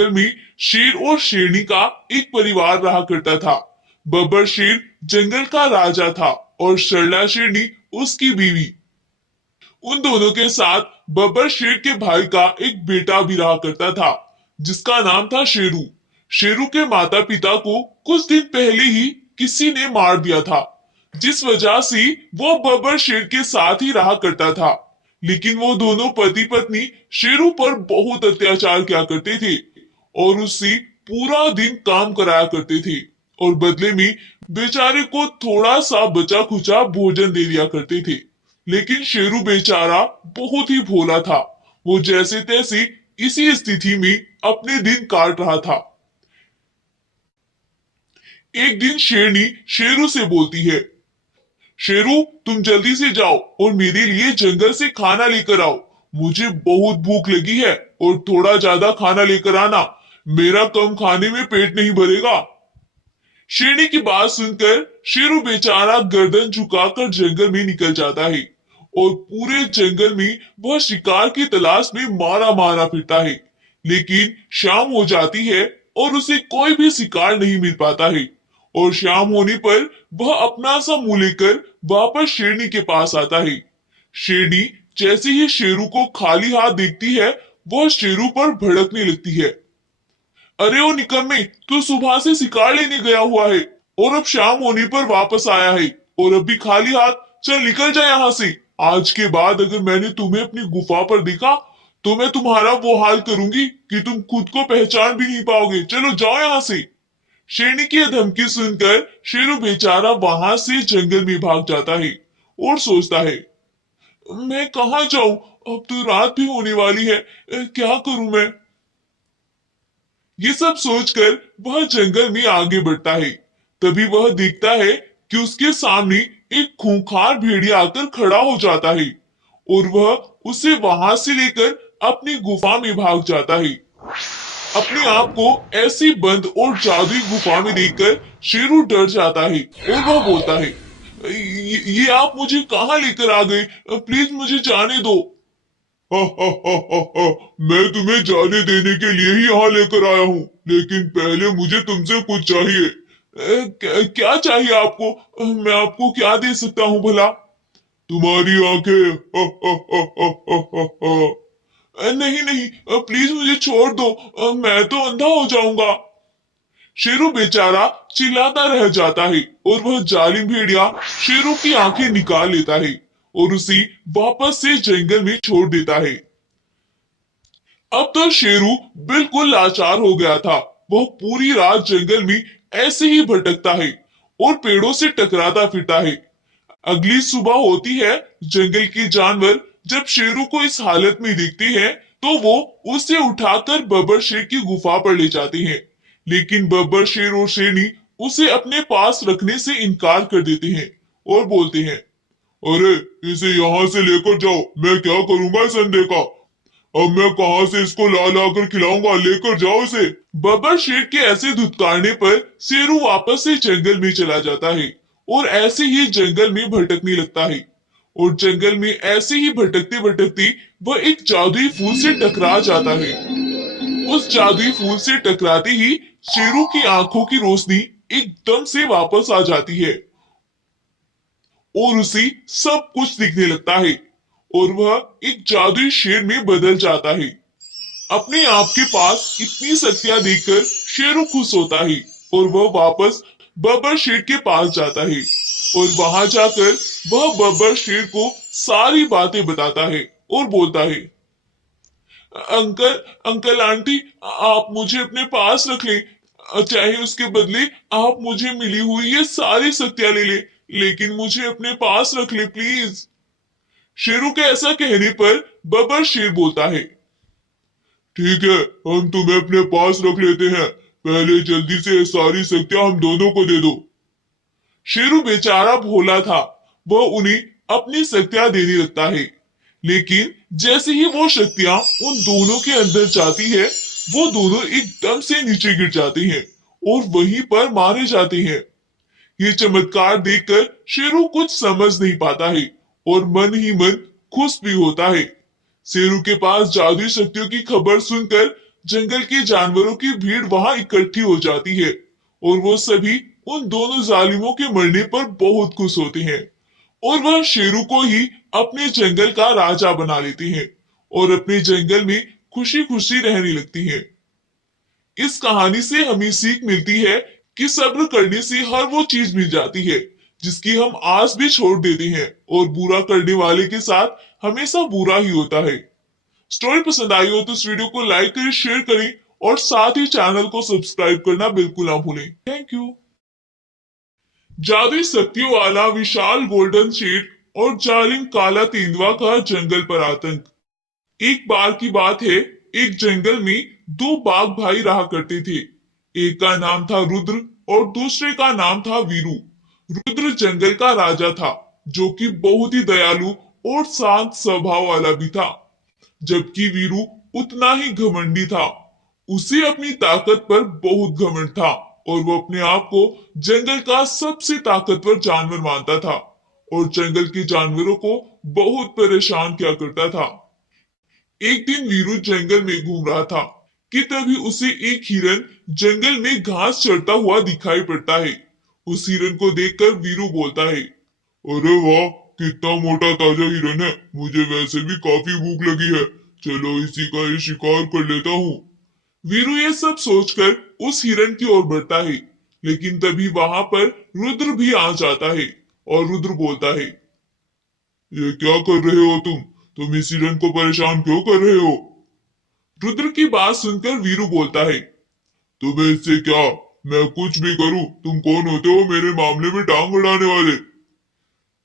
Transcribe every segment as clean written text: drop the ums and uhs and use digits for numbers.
में शेर और शेरनी का एक परिवार रहा करता था। बब्बर शेर जंगल का राजा था और सरला शेरनी उसकी बीवी। उन दोनों के साथ बब्बर शेर के भाई का एक बेटा भी रहा करता था, जिसका नाम था शेरू। शेरू के माता पिता को कुछ दिन पहले ही किसी ने मार दिया था, जिस वजह से वो बब्बर शेर के साथ ही रहा करता था। लेकिन वो दोनों पति पत्नी शेरू पर बहुत अत्याचार किया करते थे और उससे पूरा दिन काम कराया करते थे और बदले में बेचारे को थोड़ा सा बचा खुचा भोजन दे दिया करते थे। लेकिन शेरू बेचारा बहुत ही भोला था। वो जैसे तैसे इसी स्थिति में अपने दिन काट रहा था। एक दिन शेरनी शेरू से बोलती है, शेरू तुम जल्दी से जाओ और मेरे लिए जंगल से खाना लेकर आओ। मुझे बहुत भूख लगी है और थोड़ा ज्यादा खाना लेकर आना, मेरा कम खाने में पेट नहीं भरेगा। शेरनी की बात सुनकर शेरू बेचारा गर्दन झुकाकर जंगल में निकल जाता है और पूरे जंगल में वह शिकार की तलाश में मारा मारा फिरता है। लेकिन शाम हो जाती है और उसे कोई भी शिकार नहीं मिल पाता है और शाम होने पर वह अपना सा मुंह लेकर वापस शेरनी के पास आता है। शेरनी जैसे ही शेरू को खाली हाथ देखती है, वह शेरू पर भड़कने लगती है। अरे ओ निकम्मे, तू सुबह से शिकार लेने गया हुआ है और अब शाम होने पर वापस आया है और अब भी खाली हाथ। चल निकल जा यहाँ से। आज के बाद अगर मैंने तुम्हें अपनी गुफा पर देखा तो मैं तुम्हारा वो हाल करूंगी कि तुम खुद को पहचान भी नहीं पाओगे। चलो जाओ यहाँ से। शेरनी की यह धमकी सुनकर शेरू बेचारा वहां से जंगल में भाग जाता है और सोचता है, मैं कहाँ जाऊं, अब तो रात भी होने वाली है, क्या करूं मैं। ये सब सोचकर वह जंगल में आगे बढ़ता है। तभी वह देखता है कि उसके सामने एक खूंखार भेड़िया आकर खड़ा हो जाता है और वह उसे वहां से लेकर अपनी गुफा में भाग जाता है। अपने आप को ऐसी बंद और जादुई गुफा में देखकर शेरू डर जाता है और वह बोलता है, ये आप मुझे कहाँ लेकर आ गए, प्लीज मुझे जाने दो। हा हा हा हा हा, मैं तुम्हें जाने देने के लिए ही यहाँ लेकर आया हूँ, लेकिन पहले मुझे तुमसे कुछ चाहिए। क्या चाहिए आपको, मैं आपको क्या दे सकता हूँ भला। तुम्हारी आंखें। हा हा हा हा हा हा हा। नहीं नहीं, प्लीज मुझे छोड़ दो, मैं तो अंधा हो जाऊंगा। शेरू बेचारा चिल्लाता रह जाता है और वह जालिम भेड़िया शेरू की आंखें निकाल लेता है और उसे वापस से जंगल में छोड़ देता है। अब तो शेरू बिल्कुल लाचार हो गया था। वह पूरी रात जंगल में ऐसे ही भटकता है और पेड़ों से टकराता फिरता है। अगली सुबह होती है। जंगल के जानवर जब शेरू को इस हालत में देखते हैं तो वो उसे उठाकर बब्बर शेर की गुफा पर ले जाते हैं। लेकिन बब्बर शेर और शेरनी उसे अपने पास रखने से इनकार कर देते हैं और बोलते हैं, अरे इसे यहाँ से लेकर जाओ, मैं क्या करूंगा इस अंडे का। अब मैं कहाँ से इसको ला ला कर खिलाऊंगा, लेकर जाओ इसे। बब्बर शेर के ऐसे धुतकारने पर शेरू वापस से जंगल में चला जाता है और ऐसे ही जंगल में भटकने लगता है और जंगल में ऐसे ही भटकते भटकते वह एक जादुई फूल से टकरा जाता है। उस जादुई फूल से टकराते ही शेरू की आंखों की रोशनी एकदम से वापस आ जाती है और उसे सब कुछ दिखने लगता है और वह एक जादुई शेर में बदल जाता है। अपने आप के पास इतनी शक्तियां देखकर शेरू खुश होता है और वह वापस बब्बर शेर के पास जाता है और वहां जाकर वह बब्बर शेर को सारी बातें बताता है और बोलता है, अंकल अंकल आंटी, आप मुझे अपने पास रख ले, चाहे उसके बदले आप मुझे मिली हुई ये सारी शक्तियां ले ले, लेकिन मुझे अपने पास रख ले प्लीज। शेरू के ऐसा कहने पर बब्बर शेर बोलता है, ठीक है, हम तुम्हें अपने पास रख लेते हैं, पहले जल्दी से ये सारी शक्तियां हम दोनों को दे दो। शेरू बेचारा भोला था। वह उन्हें अपनी शक्तियां देने लगता है, लेकिन जैसे ही वो शक्तियां उन दोनों के अंदर जाती है, वो दोनों एकदम से नीचे गिर जाते हैं और वहीं पर मारे जाते हैं। ये चमत्कार देखकर शेरू कुछ समझ नहीं पाता है और मन ही मन खुश भी होता है। शेरू के पास जादुई शक्तियों की खबर सुनकर जंगल के जानवरों की भीड़ वहां इकट्ठी हो जाती है और वो सभी उन दोनों जालिमों के मरने पर बहुत खुश होते हैं और वह शेरू को ही अपने जंगल का राजा बना लेते हैं और अपने जंगल में खुशी खुशी रहने लगती हैं। इस कहानी से हमें सीख मिलती है कि सब्र करने से हर वो चीज मिल जाती है जिसकी हम आस भी छोड़ देते हैं और बुरा करने वाले के साथ हमेशा बुरा ही होता है। स्टोरी पसंद आई हो तो इस वीडियो को लाइक करें, शेयर करें और साथ ही चैनल को सब्सक्राइब करना बिल्कुल ना भूलें। Thank you. जादुई शक्तियों वाला विशाल गोल्डन शेर और जालिम काला तेंदुआ का जंगल पर आतंक। एक बार की बात है, एक जंगल में दो बाघ भाई रहा करते थे। एक का नाम था रुद्र और दूसरे का नाम था वीरू। रुद्र जंगल का राजा था, जो कि बहुत ही दयालु और शांत स्वभाव वाला भी था, जबकि वीरू उतना ही घमंडी था। उसे अपनी ताकत पर बहुत घमंड था और वो अपने आप को जंगल का सबसे ताकतवर जानवर मानता था और जंगल के जानवरों को बहुत परेशान किया करता था। एक दिन वीरू जंगल में घूम रहा था कि तभी उसे एक हिरन जंगल में घास चरता हुआ दिखाई पड़ता है। उस हिरन को देखकर वीरू बोलता है, अरे वाह, कितना मोटा ताजा हिरन है। मुझे वैसे भी काफी भूख लगी है, चलो इसी का ही शिकार कर लेता हूँ। वीरू ये सब सोचकर उस हिरन की ओर बढ़ता है, लेकिन तभी वहां पर रुद्र भी आ जाता है और रुद्र बोलता है, ये क्या कर रहे हो तुम इस हिरन को परेशान क्यों कर रहे हो? रुद्र की बात सुनकर वीरू बोलता है, तुम्हें इससे क्या, मैं कुछ भी करूं, तुम कौन होते हो मेरे मामले में टांग अड़ाने वाले?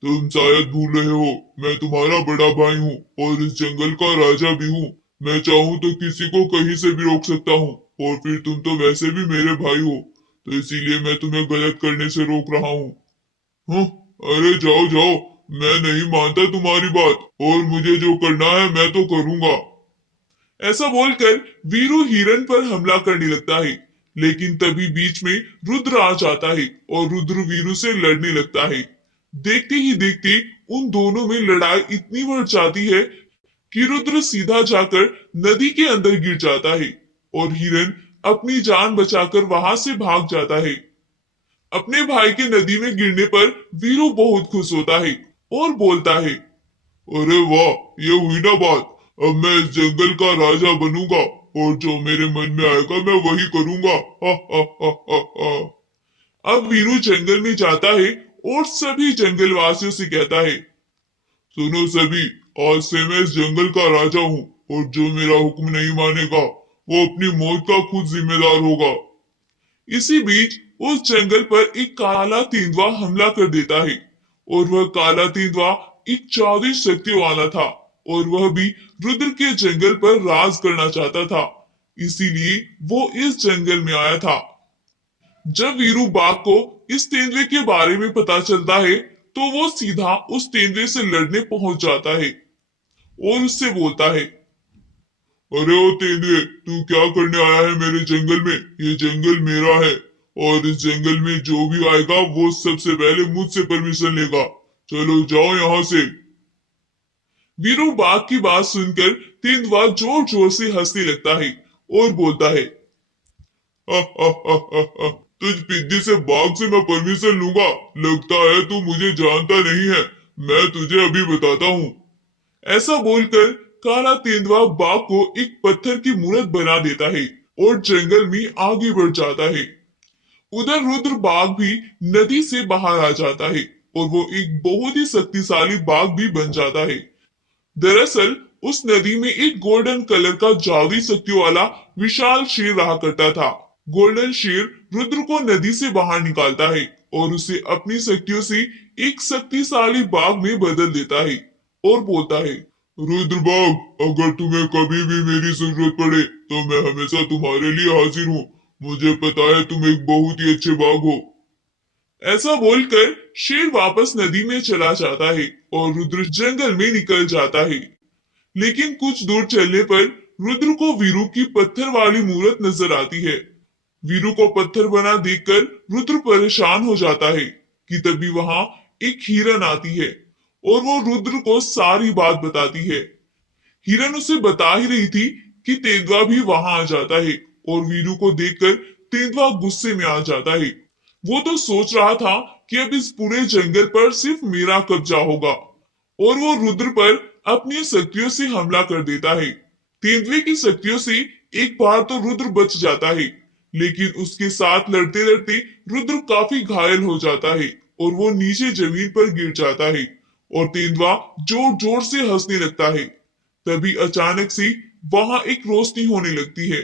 तुम शायद भूल रहे हो, मैं तुम्हारा बड़ा भाई हूँ और इस जंगल का राजा भी हूँ। मैं चाहूँ तो किसी को कहीं से भी रोक सकता हूँ और फिर तुम तो वैसे भी मेरे भाई हो, तो इसीलिए मैं तुम्हें गलत करने से रोक रहा हूँ। हाँ, अरे जाओ जाओ, मैं नहीं मानता तुम्हारी बात और मुझे जो करना है मैं तो करूंगा। ऐसा बोलकर वीरू हिरन पर हमला करने लगता है, लेकिन तभी बीच में रुद्र आ जाता है और रुद्र वीरू से लड़ने लगता है। देखते ही देखते उन दोनों में लड़ाई इतनी बढ़ जाती है कि रुद्र सीधा जाकर नदी के अंदर गिर जाता है और हिरन अपनी जान बचाकर वहां से भाग जाता है। अपने भाई के नदी में गिरने पर वीरू बहुत खुश होता है और बोलता है, अरे वाह, ये हुई ना बात, अब मैं इस जंगल का राजा बनूंगा और जो मेरे मन में आएगा मैं वही करूंगा। हा हा हा हा हा। अब वीरू जंगल में जाता है और सभी जंगल वासियों से कहता है, सुनो सभी, आज से मैं इस जंगल का राजा हूँ और जो मेरा हुक्म नहीं मानेगा वो अपनी मौत का खुद जिम्मेदार होगा। इसी बीच उस जंगल पर एक काला तेंदुआ हमला कर देता है और वह काला तेंदुआ एक जादुई शक्ति वाला था और वह भी रुद्र के जंगल पर राज करना चाहता था, इसीलिए वो इस जंगल में आया था। जब वीरू बाघ को इस तेंदुए के बारे में पता चलता है तो वो सीधा उस तेंदुए से लड़ने पहुंच जाता है और उससे बोलता है, अरे ओ तेंदुए, तू क्या करने आया है मेरे जंगल में? ये जंगल मेरा है और इस जंगल में जो भी आएगा वो सबसे पहले मुझसे परमिशन लेगा। चलो जाओ यहाँ से। वीरू बाघ की बात सुनकर तेंदुआ जोर जोर से हंसने लगता है और बोलता है, हा हा हा हा हा, तुझ पिद्दी से बाघ से मैं परमिशन लूंगा? लगता है तू मुझे जानता नहीं है, मैं तुझे अभी बताता हूँ। ऐसा बोलकर काला तेंदुआ बाघ को एक पत्थर की मूर्त बना देता है और जंगल में आगे बढ़ जाता है। उधर रुद्र बाघ भी नदी से बाहर आ जाता है और वो एक बहुत ही शक्तिशाली बाघ भी बन जाता है। दरअसल उस नदी में एक गोल्डन कलर का जादुई शक्ति वाला विशाल शेर रहा करता था। गोल्डन शेर रुद्र को नदी से बाहर निकालता है और उसे अपनी शक्तियों से एक शक्तिशाली बाघ में बदल देता है और बोलता है, रुद्र बाघ, अगर तुम्हें कभी भी मेरी जरूरत पड़े तो मैं हमेशा तुम्हारे लिए हाजिर हूँ। मुझे पता है तुम एक बहुत ही अच्छे बाघ हो। ऐसा बोलकर शेर वापस नदी में चला जाता है और रुद्र जंगल में निकल जाता है। लेकिन कुछ दूर चलने पर रुद्र को वीरू की पत्थर वाली मूर्त नजर आती है। वीरू को पत्थर बना देखकर रुद्र परेशान हो जाता है कि तभी वहां एक हिरन आती है और वो रुद्र को सारी बात बताती है। हिरन उसे बता ही रही थी कि तेंदुआ भी वहां आ जाता है और वीरू को देखकर तेंदुआ गुस्से में आ जाता है। वो तो सोच रहा था कि अब इस पूरे जंगल पर सिर्फ मेरा कब्जा होगा और वो रुद्र पर अपनी शक्तियों से हमला कर देता है। तेंदुए की शक्तियों से एक बार तो रुद्र बच जाता है, लेकिन उसके साथ लड़ते लड़ते रुद्र काफी घायल हो जाता है और वो नीचे जमीन पर गिर जाता है और तेंदुआ जोर जोर से हंसने लगता है। तभी अचानक से वहां एक रोशनी होने लगती है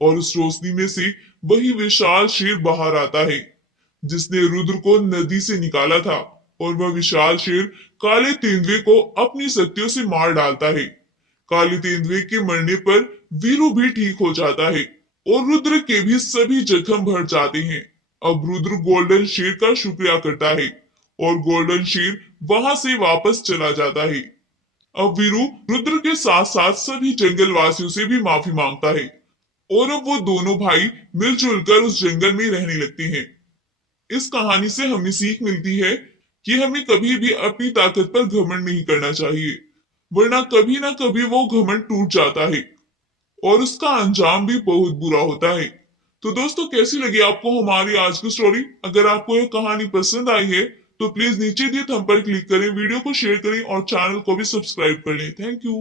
और उस रोशनी में से वही विशाल शेर बाहर आता है जिसने रुद्र को नदी से निकाला था। और वह विशाल शेर काले तेंदुए को अपनी शक्तियों से मार डालता है। काले तेंदुए के मरने पर वीरू भी ठीक हो जाता है और रुद्र के भी सभी जख्म भर जाते हैं। अब रुद्र गोल्डन शेर का शुक्रिया करता है और गोल्डन शेर वहां से वापस चला जाता है। अब वीरू रुद्र के साथ साथ सभी जंगल वासियों से भी माफी मांगता है और अब वो दोनों भाई मिलजुल कर उस जंगल में रहने लगते हैं। इस कहानी से हमें सीख मिलती है कि हमें कभी भी अपनी ताकत पर घमंड नहीं करना चाहिए, वरना कभी ना कभी वो घमंड टूट जाता है और उसका अंजाम भी बहुत बुरा होता है। तो दोस्तों, कैसी लगी आपको हमारी आज की स्टोरी? अगर आपको यह कहानी पसंद आई है तो प्लीज नीचे दिए थंब पर क्लिक करें, वीडियो को शेयर करें और चैनल को भी सब्सक्राइब कर लें। Thank you.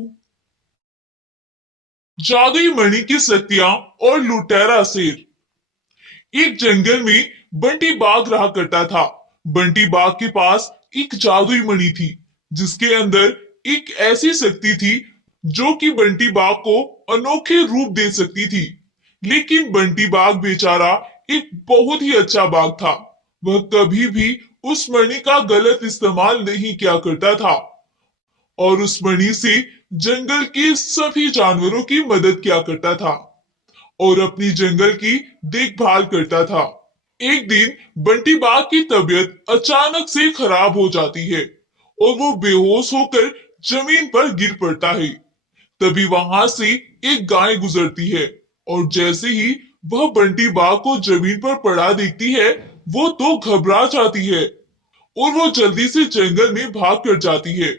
जादुई मणि की शक्तियां और लुटेरा शेर। एक जंगल में बंटी बाघ रहा करता था। बंटी बाघ के पास एक जादुई मणि थी जिसके अंदर एक ऐसी शक्ति थी जो कि बंटी बाघ को अनोखे रूप दे सकती थी। लेकिन बंटी बाघ बेचारा एक बहुत ही अच्छा बाघ था। वह कभी भी उस मणि का गलत इस्तेमाल नहीं किया करता था और उस मणि से जंगल के सभी जानवरों की मदद किया करता था और अपनी जंगल की देखभाल करता था। एक दिन बंटी बाघ की तबीयत अचानक से खराब हो जाती है और वो बेहोश होकर जमीन पर गिर पड़ता है। तभी वहां से एक गाय गुजरती है और जैसे ही वह बंटी बाघ को जमीन पर पड़ा देखती है, वो तो घबरा जाती है और वो जल्दी से जंगल में भाग कर जाती है।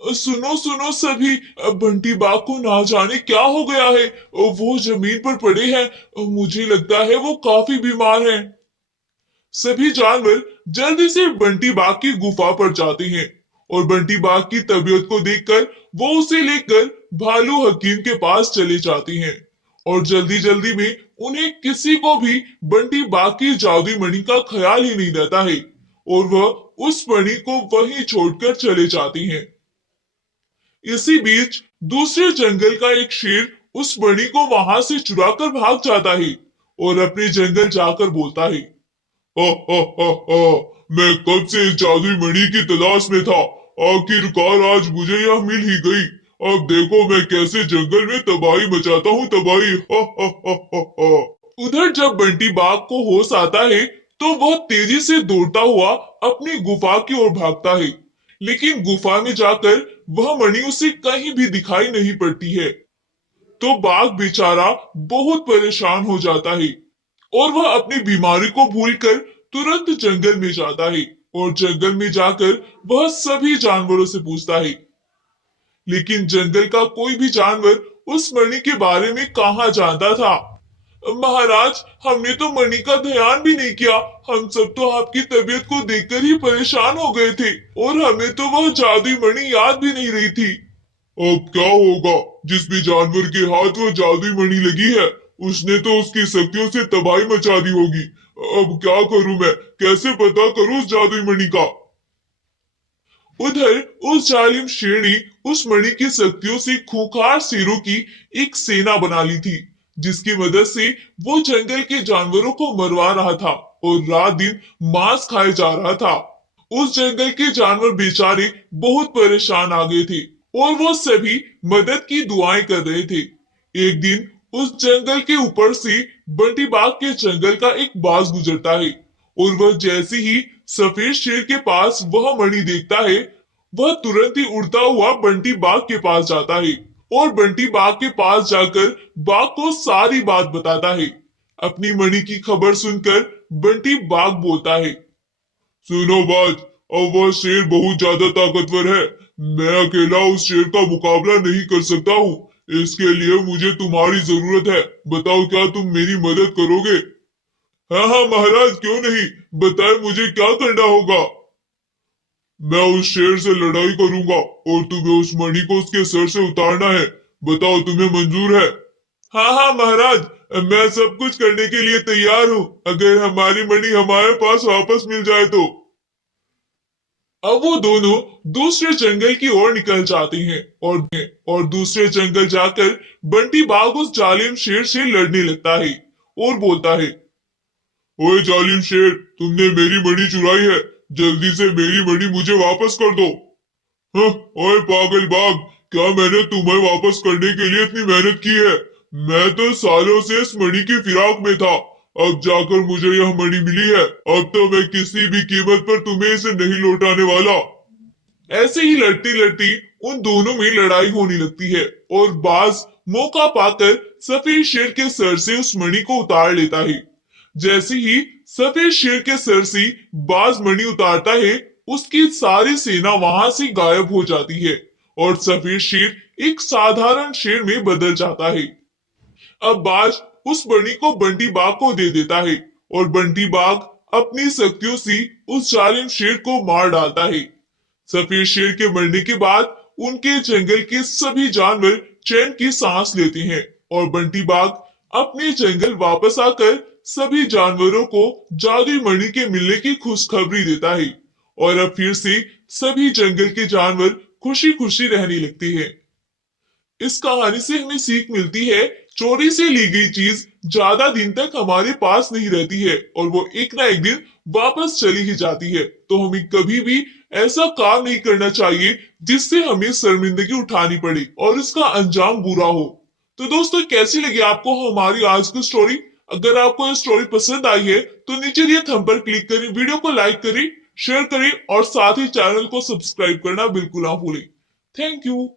सुनो सुनो सभी, बंटी बाघ को ना जाने क्या हो गया है। वो जमीन पर पड़े हैं, मुझे लगता है वो काफी बीमार हैं। सभी जानवर जल्दी से बंटी बाघ की गुफा पर जाते हैं और बंटी बाघ की तबीयत को देखकर वो उसे लेकर भालू हकीम के पास चले जाते हैं और जल्दी जल्दी में उन्हें किसी को भी बंटी बाघ की जादुई मणि का ख्याल ही नहीं रहता है और वह उस मणि को वहीं छोड़कर चले जाते हैं। इसी बीच दूसरे जंगल का एक शेर उस मणि को वहां से चुरा कर भाग जाता है और अपने जंगल जाकर बोलता है, हा हा हा हा, मैं कब से इस जादुई मणि की तलाश में था, आखिरकार आज मुझे यह मिल ही गई। अब देखो मैं कैसे जंगल में तबाही मचाता हूँ, तबाही। हा हा हा हा हा। उधर जब बंटी बाघ को होश आता है तो वह तेजी से दौड़ता हुआ अपनी गुफा की ओर भागता है, लेकिन गुफा में जाकर वह मणि उसे कहीं भी दिखाई नहीं पड़ती है। तो बाघ बेचारा बहुत परेशान हो जाता है और वह अपनी बीमारी को भूलकर तुरंत जंगल में जाता है और जंगल में जाकर वह सभी जानवरों से पूछता है, लेकिन जंगल का कोई भी जानवर उस मणि के बारे में कहाँ जानता था। महाराज, हमने तो मणि का ध्यान भी नहीं किया, हम सब तो आपकी तबीयत को देखकर ही परेशान हो गए थे और हमें तो वह जादुई मणि याद भी नहीं रही थी। अब क्या होगा, जिस भी जानवर के हाथ वो जादुई मणि लगी है उसने तो उसकी शक्तियों से तबाही मचा दी होगी। अब क्या करूं मैं, कैसे पता करूं उस जादुई मणि का। उधर उस जालिम शेर ने उस मणि की शक्तियों से खूंखार शेरों की एक सेना बना ली थी जिसकी मदद से वो जंगल के जानवरों को मरवा रहा था और रात दिन मांस खाए जा रहा था। उस जंगल के जानवर बेचारे बहुत परेशान आ गए थे और वो सभी मदद की दुआएं कर रहे थे। एक दिन उस जंगल के ऊपर से बंटी बाघ के जंगल का एक बाज गुजरता है और वह जैसे ही सफेद शेर के पास वह मणि देखता है, वह तुरंत ही उड़ता हुआ बंटी बाघ के पास जाता है और बंटी बाघ के पास जाकर बाघ को सारी बात बताता है। अपनी मणि की खबर सुनकर बंटी बाघ बोलता है, सुनो बात, अब वह शेर बहुत ज्यादा ताकतवर है, मैं अकेला उस शेर का मुकाबला नहीं कर सकता हूँ, इसके लिए मुझे तुम्हारी जरूरत है। बताओ क्या तुम मेरी मदद करोगे? हाँ हाँ महाराज, क्यों नहीं, बताए मुझे क्या करना होगा। मैं उस शेर से लड़ाई करूंगा और तुम्हें उस मणि को उसके सर से उतारना है। बताओ तुम्हें मंजूर है? हाँ हाँ महाराज, मैं सब कुछ करने के लिए तैयार हूँ, अगर हमारी मणि हमारे पास वापस मिल जाए तो। अब वो दोनों दूसरे जंगल की ओर निकल जाते हैं और दूसरे जंगल जाकर बंटी बाघ उस जालिम शेर से लड़ने लगता है और बोलता है, ओए जालिम शेर, तुमने मेरी मणि चुराई है, जल्दी से मेरी मणि मुझे वापस कर दो। हाँ, ओए पागल बाघ, क्या मैंने तुम्हें वापस करने के लिए इतनी मेहनत की है? मैं तो सालों से इस मणि की फिराक में था, अब जाकर मुझे यह मणि मिली है। अब तो मैं किसी भी कीमत पर तुम्हें इसे नहीं लौटाने वाला। ऐसे ही लड़ती लड़ती उन दोनों में लड़ाई होने लगती है और बाज मौका पाकर सफेद शेर के सर से उस मणि को उतार लेता है। जैसे ही सफेद शेर के सर से बाज मणि उतारता है, उसकी सारी सेना वहां से गायब हो जाती है और सफेद शेर एक साधारण शेर में बदल जाता है। अब बाज उस मणि को बंटी बाघ को दे देता है और बंटी बाघ अपनी शक्तियों से उस जालिम शेर को मार डालता है। सफेद शेर के मरने के बाद उनके जंगल के सभी जानवर चैन की सांस लेते हैं और बंटी बाघ अपने जंगल वापस आकर सभी जानवरों को जादुई मणि के मिलने की खुशखबरी देता है और अब फिर से सभी जंगल के जानवर खुशी खुशी रहने लगते हैं। इस कहानी से हमें सीख मिलती है, चोरी से ली गई चीज ज्यादा दिन तक हमारे पास नहीं रहती है और वो एक ना एक दिन वापस चली ही जाती है। तो हमें कभी भी ऐसा काम नहीं करना चाहिए जिससे हमें शर्मिंदगी उठानी पड़े और इसका अंजाम बुरा हो। तो दोस्तों, कैसी लगी आपको हमारी आज की स्टोरी? अगर आपको ये स्टोरी पसंद आई है तो नीचे दिए थंब पर क्लिक करें, वीडियो को लाइक करें, शेयर करें और साथ ही चैनल को सब्सक्राइब करना बिल्कुल ना भूलें। Thank you.